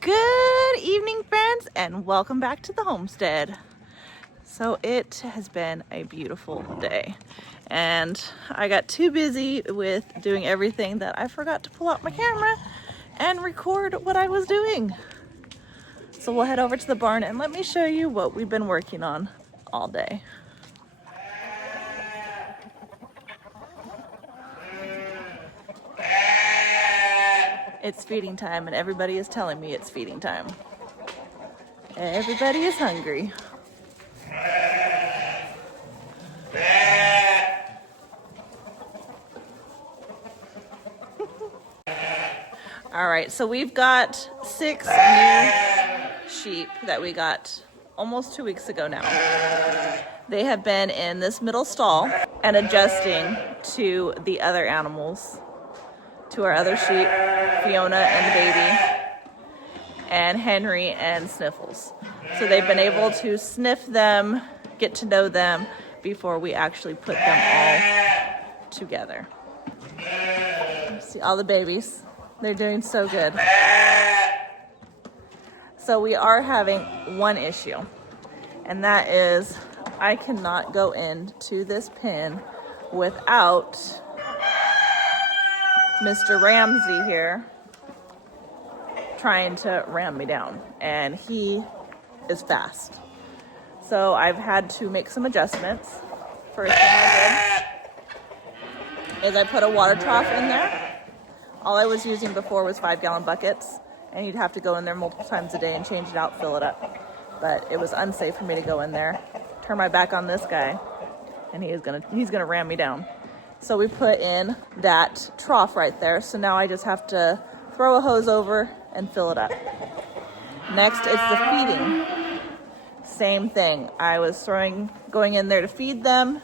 Good evening, friends, and welcome back to the homestead. So it has been a beautiful day, and I got too busy with doing everything that I forgot to pull out my camera and record what I was doing. So we'll head over to the barn and let me show you what we've been working on all day. It's feeding time, and everybody is telling me it's feeding time. Everybody is hungry. All right, so we've got 6 new sheep that we got almost 2 weeks ago now. They have been in this middle stall and adjusting to the other animals, to our other sheep, Fiona and the baby, and Henry and Sniffles. So they've been able to sniff them, get to know them before we actually put them all together. See all the babies. They're doing so good. So we are having one issue, and that is I cannot go into this pen without Mr. Ramsey here trying to ram me down, and he is fast. So I've had to make some adjustments. First thing I did is I put a water trough in there. All I was using before was 5-gallon buckets, and you'd have to go in there multiple times a day and change it out, fill it up. But it was unsafe for me to go in there, turn my back on this guy, and he's gonna ram me down. So we put in that trough right there. So now I just have to throw a hose over and fill it up. Next, it's the feeding. Same thing. I was going in there to feed them,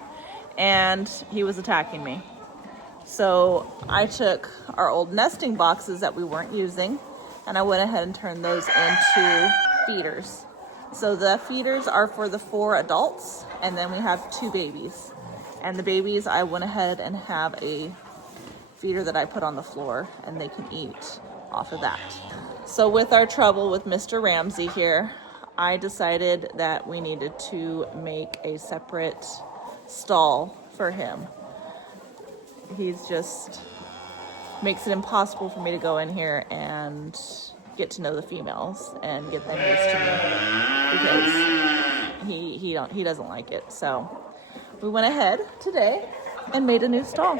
and he was attacking me. So I took our old nesting boxes that we weren't using, and I went ahead and turned those into feeders. So the feeders are for the 4 adults, and then we have 2 babies. And the babies, I went ahead and have a feeder that I put on the floor, and they can eat off of that. So with our trouble with Mr. Ramsey here, I decided that we needed to make a separate stall for him. He's just makes it impossible for me to go in here and get to know the females and get them used to me, because he doesn't like it. So we went ahead today and made a new stall.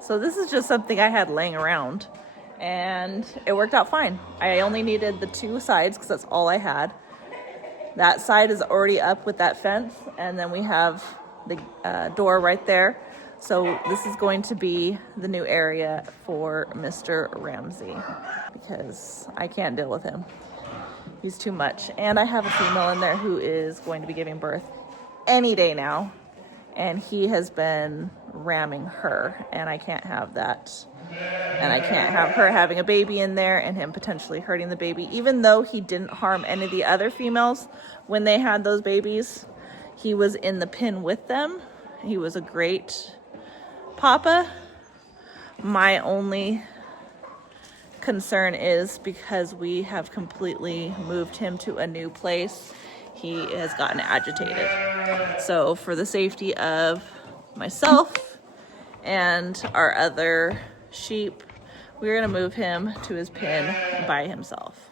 So this is just something I had laying around, and it worked out fine. I only needed the 2 sides because that's all I had. That side is already up with that fence, and then we have the door right there. So this is going to be the new area for Mr. Ramsey, because I can't deal with him. He's too much. And I have a female in there who is going to be giving birth any day now, and he has been ramming her, and I can't have that. And I can't have her having a baby in there and him potentially hurting the baby. Even though he didn't harm any of the other females when they had those babies, he was in the pen with them. He was a great papa. My only concern is because we have completely moved him to a new place, he has gotten agitated. So for the safety of myself and our other sheep, we're gonna move him to his pen by himself.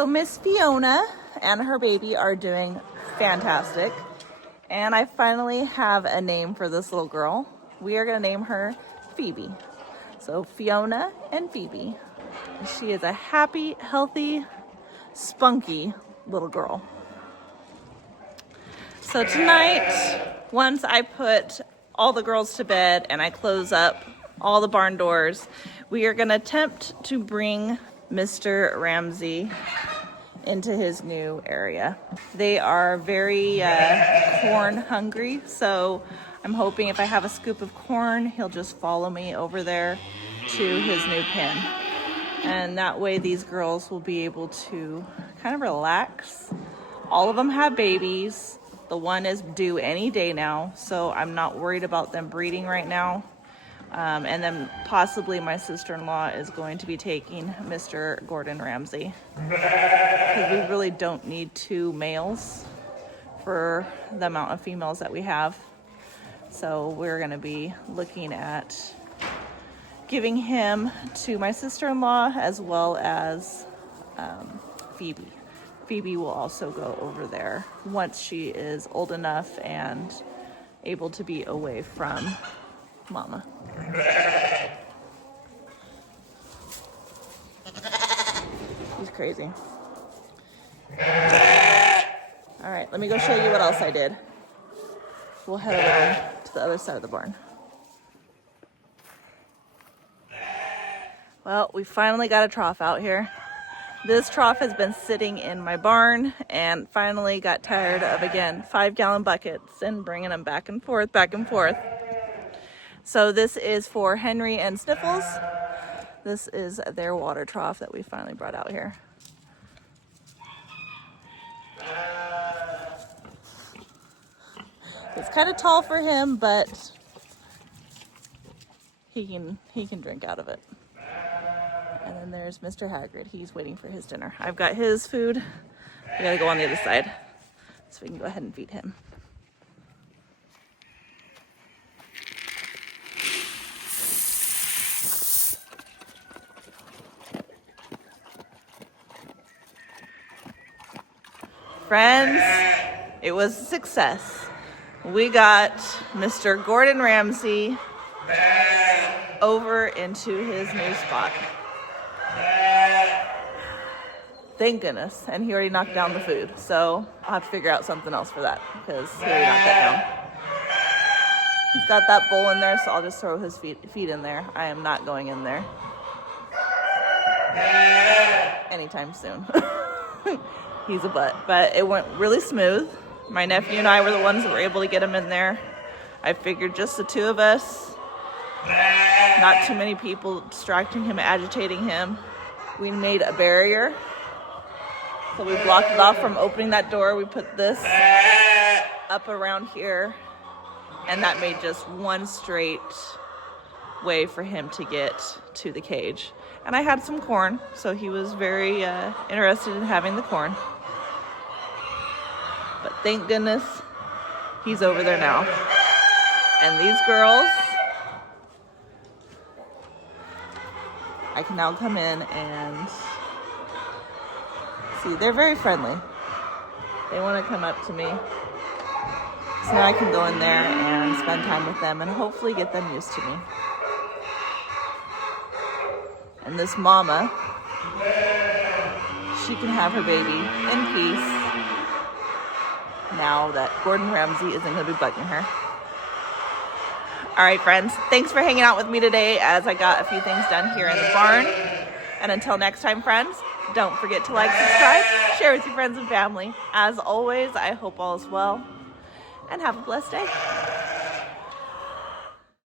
So Miss Fiona and her baby are doing fantastic. And I finally have a name for this little girl. We are gonna name her Phoebe. So Fiona and Phoebe. She is a happy, healthy, spunky little girl. So tonight, once I put all the girls to bed and I close up all the barn doors, we are gonna attempt to bring Mr. Ramsey into his new area. They are very corn hungry, so I'm hoping if I have a scoop of corn, he'll just follow me over there to his new pen. And that way these girls will be able to kind of relax. All of them have babies. The one is due any day now, so I'm not worried about them breeding right now. And then possibly my sister-in-law is going to be taking Mr. Gordon Ramsay. Because we really don't need 2 males for the amount of females that we have. So we're gonna be looking at giving him to my sister-in-law as well as Phoebe. Phoebe will also go over there once she is old enough and able to be away from Mama. He's crazy. All right, let me go show you what else I did. We'll head around to the other side of the barn. Well, we finally got a trough out here. This trough has been sitting in my barn and finally got tired of, again, 5-gallon buckets and bringing them back and forth, back and forth. So this is for Henry and Sniffles. This is their water trough that we finally brought out here. It's kind of tall for him, but he can drink out of it. And then there's Mr. Hagrid. He's waiting for his dinner. I've got his food. I gotta go on the other side so we can go ahead and feed him. Friends, it was a success. We got Mr. Gordon Ramsay over into his new spot. Thank goodness. And he already knocked down the food. So I'll have to figure out something else for that because he already knocked that down. He's got that bowl in there, so I'll just throw his feet in there. I am not going in there anytime soon. He's a butt. But it went really smooth. My nephew and I were the ones that were able to get him in there. I figured just the 2 of us. Not too many people distracting him, agitating him. We made a barrier. So we blocked it off from opening that door. We put this up around here. And that made just one straight way for him to get to the cage. And I had some corn, so he was very interested in having the corn. But thank goodness he's over there now. And these girls, I can now come in and see, they're very friendly. They want to come up to me. So now I can go in there and spend time with them and hopefully get them used to me. And this mama, she can have her baby in peace now that Gordon Ramsay isn't going to be bugging her. All right, friends, thanks for hanging out with me today as I got a few things done here in the barn. And until next time, friends, don't forget to like, subscribe, share with your friends and family. As always, I hope all is well, and have a blessed day.